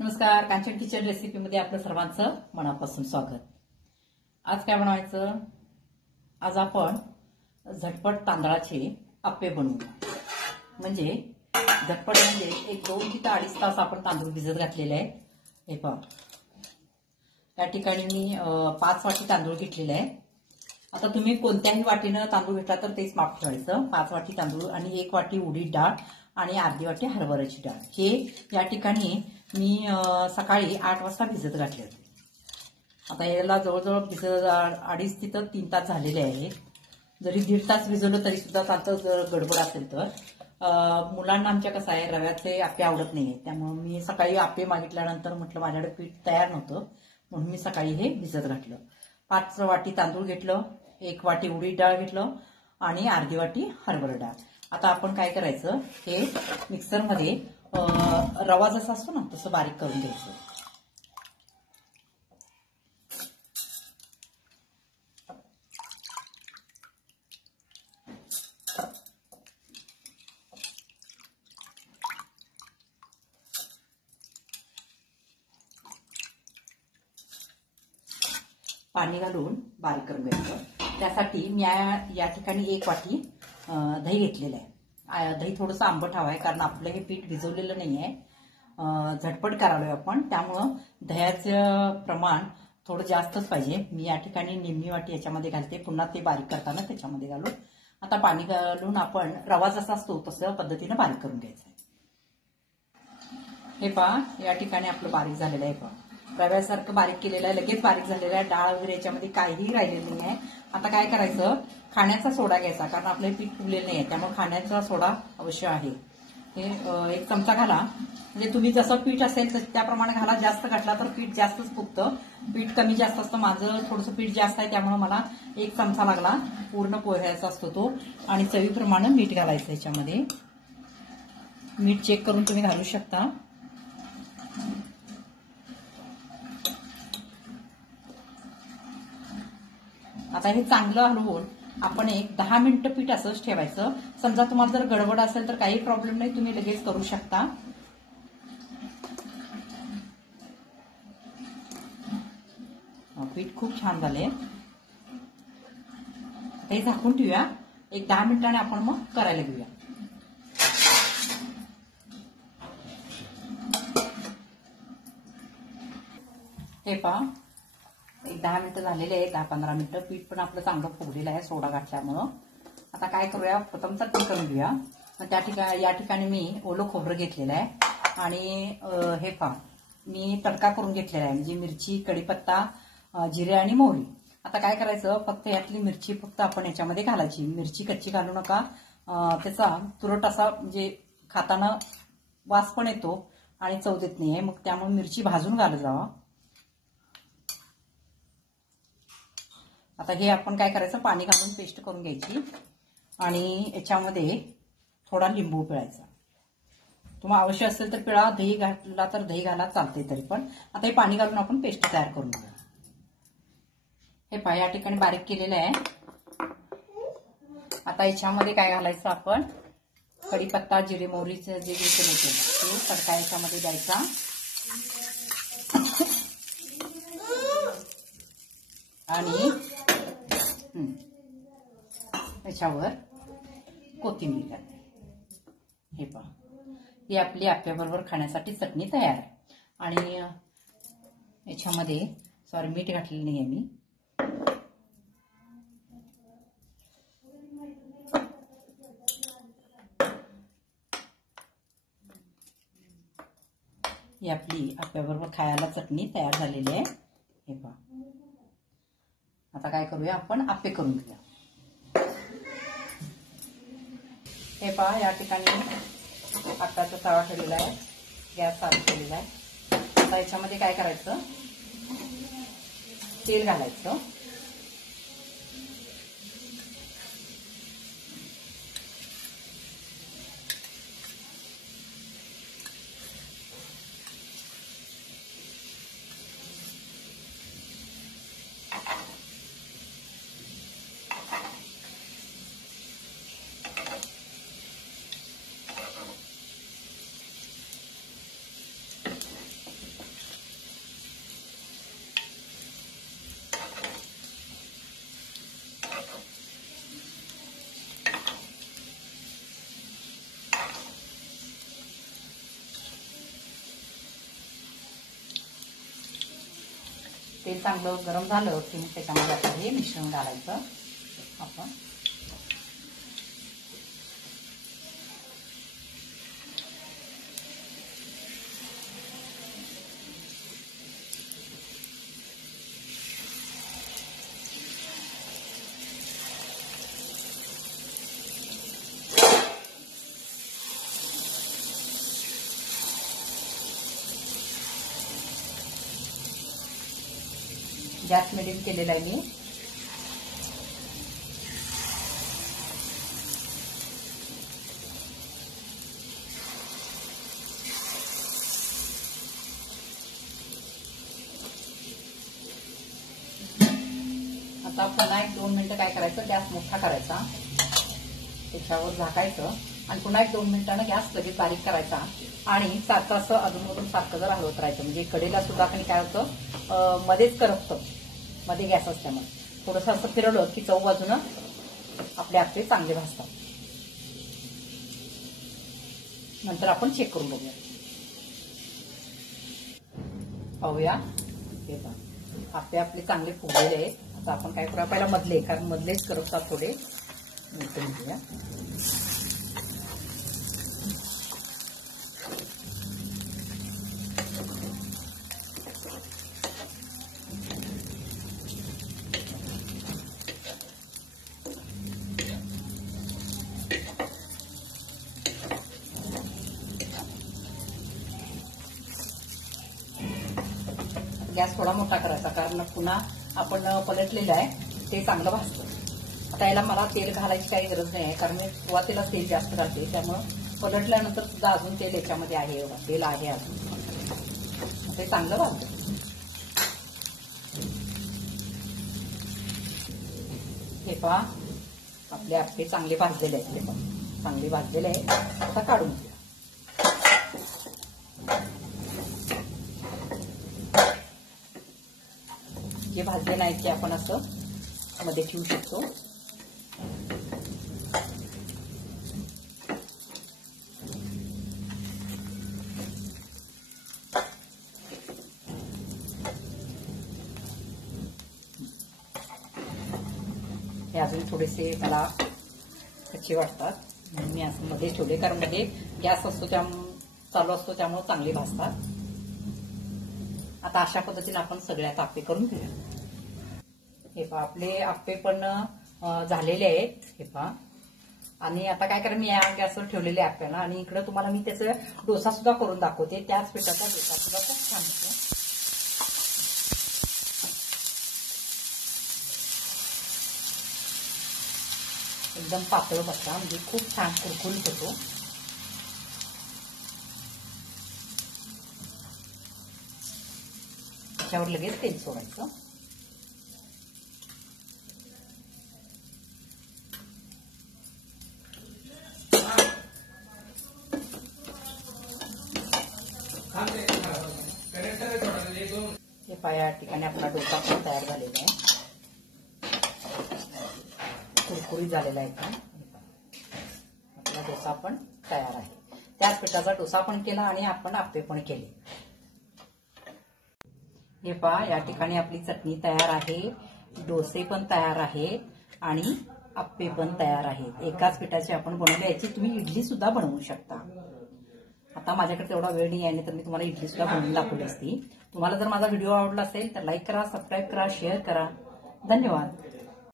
नमस्कार, कांचन किचन रेसिपीमध्ये आपलं सर्वांचं मनापासून स्वागत। आज काय बनवायचं? आज आपण झटपट तांदळाचे आप्पे बनवू। म्हणजे झटपट म्हणजे 1-2 ते 2.5 तास आपण तांदूळ भिजत घातलेले आहे। हे पहा, या ठिकाणी मी 5 वाटी तांदूळ घेतलेले आहे। आता तुम्ही कोणत्याही वाटीनं तांदूळ घेतला तर तेच माप ठेवायचं। 5 वाटी तांदूळ आणि 1 वाटी उडीद डाळ आणि अर्धी वाटी हरभऱ्याची डाळ हे या ठिकाणी मी सकाळी 8 वाजता भिजत घातले होते। आता याला जवळजवळ भिजत 2.5 ते 3 तास झालेले आहे। जरी 1.5 तास भिजवलं तरी सुद्धा चालतं जर गडबड असेल तर। मुलांना आमच्या कसं आहे, रव्याचे आप्पे आवडत नाही, त्यामुळे मी सकाळी आप्पे मागितल्यानंतर म्हटलं माझ्याकडे पीठ तयार नव्हतं, म्हणून मी सकाळी हे भिजत घातलं। 5 वाटी तांदूळ घेतलं, 1 वाटी उडीद डाळ घेतलं आणि अर्धी वाटी हरभरा डाळ। आता आपण काय करायचं, हे मिक्सरमध्ये रवा जसा असतो ना तसं बारीक करून घ्यायचं। पाणी घालून बारीक करून घ्यायचं। त्यासाठी मी या ठिकाणी 1 वाटी दही घेतलेलं आहे। दही थोडंसं आंबट हवं आहे, कारण आपलं हे पीठ भिजवलेलं नाही आहे, झटपट करालोय आपण, त्यामुळं दह्याचं प्रमाण थोडं जास्तच पाहिजे। मी या ठिकाणी निम्मी वाटी याच्यामध्ये घालते, पुन्हा ते बारीक करताना त्याच्यामध्ये घालून। आता पाणी घालून आपण रवा जसा असतो तसं पद्धतीनं बारीक करून घ्यायचं। हे पहा, या ठिकाणी आपलं बारीक झालेलं आहे। पहा, रव्यासारखं बारीक केलेलं आहे, लगेच बारीक झालेलं आहे। डाळ वगैरे याच्यामध्ये काहीही राहिलेलं नाही आहे। आता काय करायचं, खाण्याचा सोडा घ्यायचा, कारण आपलं पीठ फुगलेलं नाही आहे, त्यामुळे खाण्याचा सोडा अवश्य आहे। हे 1 चमचा घाला, म्हणजे तुम्ही जसं पीठ असेल तर त्याप्रमाणे घाला। जास्त घातला तर पीठ जास्तच फुगतं, पीठ कमी जास्त असतं। माझं थोडंसं पीठ जास्त आहे, त्यामुळे मला 1 चमचा लागला। पूर्ण पोह्याचा असतो तो। आणि चवीप्रमाणे मीठ घालायचं याच्यामध्ये। मीठ चेक करून तुम्ही घालू शकता। आता हे चांगलं हलवून आपण 10 मिनिटं पीठ असंच ठेवायचं। समजा तुम्हाला जर गडबड असेल तर काही प्रॉब्लेम नाही, तुम्ही लगेच करू शकता। पीठ खूप छान झाले। हे झाकून ठेवूया, 10 मिनिटांनी आपण मग करायला घेऊया। हे पहा, 10 मिनिटं झालेले आहे, 10-15 मिनिटं। पीठ पण आपलं चांगलं फुगलेलं आहे सोडा घातल्यामुळं। आता काय करूया, प्रथम चटणी करून घेऊया। या ठिकाणी मी ओलं खोबरं घेतलेलं आहे आणि हे पहा, मी तडका करून घेतलेला आहे, म्हणजे मिरची, कढीपत्ता, जिरे आणि मोहरी। आता काय करायचं, फक्त यातली मिरची फक्त आपण याच्यामध्ये घालायची। मिरची कच्ची घालू नका, त्याचा तुरट असा म्हणजे खाताना वास पण येतो आणि चव देत नाहीये, मग त्यामुळे मिरची भाजून घालत जावा। आता हे आपण काय करायचं, पाणी घालून पेस्ट करून घ्यायची आणि याच्यामध्ये थोडा लिंबू पिळायचा। तुम्हाला आवश्यक असेल तर पिळा, दही घातला तर दही घाला, चालते तरी पण। आता हे पाणी घालून आपण पेस्ट तयार करून घेऊया। हे पहा, या ठिकाणी बारीक केलेलं आहे। आता याच्यामध्ये काय घालायचं, आपण कढीपत्ता, जिरे, मोहरीचं जे मिश्रण होतं ते तडका याच्यामध्ये द्यायचा आणि त्याच्यावर कोथिंबीर घालते। हे पहा, ही आपली आप्याबरोबर खाण्यासाठी चटणी तयार आहे। आणि याच्यामध्ये मीठ घातलेलं नाही आहे मी। ही आपली आप्याबरोबर खायला चटणी तयार झालेली आहे। हे पहा, आता काय करूया, आपण आप्पे करून घेऊया। हे पहा, या ठिकाणी आप्याचा तवा ठेवलेला आहे, गॅस चालू केलेला आहे। आता याच्यामध्ये काय करायचं, तेल घालायचं। तेल चांगलं गरम झालं की मग त्याच्यामध्ये आता हे मिश्रण घालायचं आपण. गॅस मिडियम केलेला आहे मी. आता पुन्हा 1-2 मिनिटं काय करायचं, गॅस मोठा करायचा, त्याच्यावर झाकायचं आणि पुन्हा 1-2 मिनिटांना गॅस लगेच बारीक करायचा आणि सारखं असं अधूनमधून सारखं जर हलवत राहायचं. म्हणजे कडेला सुद्धा काय होतं, मध्येच करपतं, मध्ये गॅस असल्यामुळे थोडंसं असं फिरवलं की चव बाजूनं आपले आप्पे चांगले भाजतात. नंतर आपण चेक करून बघूया. पाहूया, हे पहा आप्पे आपले चांगले फुगलेले आहेत. आता आपण काय करूया, पहिला मधले, कारण मधलेच करपतात थोडे, नंतर घेऊया. गॅस थोडा मोठा करायचा, कारण पुन्हा आपण पलटलेलं आहे ते चांगलं भाजतं. आता याला मला तेल घालायची काही गरज नाही आहे, कारण मी सुरुवातीला तेल जास्त घालते, त्यामुळं पलटल्यानंतर सुद्धा अजून तेल याच्यामध्ये आहे, एवढा तेल आहे अजून, ते चांगलं भाजतं. हे पहा आपले आप्पे चांगले भाजलेले आहेत, ते पण चांगले भाजलेले आहेत. आता काढून घ्या. जे भाजले नाही ते आपण असं मध्ये ठेवू शकतो. हे अजून थोडेसे मला कच्चे वाटतात म्हणून मी असं मध्ये ठेवले, कारण मध्ये गॅस असतो चालू असतो त्यामुळे चांगले भाजतात. आता अशा पद्धतीने आपण सगळ्यात आप्पे करून घेऊया. हे पहा आपले आप्पे पण झालेले आहेत. हे पहा, आणि आता काय करा, मी या गॅसवर ठेवलेले आप्प्याला, आणि इकडे तुम्हाला मी त्याचा डोसा सुद्धा करून दाखवते. त्याच पिठाचा डोसा सुद्धा खूप छान होतो. एकदम पातळ बसला, म्हणजे खूप छान कुरकुरीत होतो. त्याच्यावर लगेच तेल सोडायचं. हे पहा, या ठिकाणी आपला डोसा पण तयार झालेला आहे, कुरकुरीत झालेला आहे. आपला डोसा पण तयार आहे. त्याच पिठाचा डोसा पण केला आणि आपण आप्पे पण केले. हे पहा, या ठिकाणी आपली चटणी तयार आहे, डोसे पण तयार आहेत आणि आप्पे पण तयार आहेत. एकाच पिठाचे आपण बनवले. याची तुम्ही इडली सुद्धा बनवू शकता. आता माझ्याकडे तेवढा वेळ नाही आहे, तर मी तुम्हाला इडली सुद्धा बनवून दाखवली असती. तुम्हाला जर माझा व्हिडिओ आवडला असेल तर लाईक करा, सबस्क्राईब करा, शेअर करा. धन्यवाद.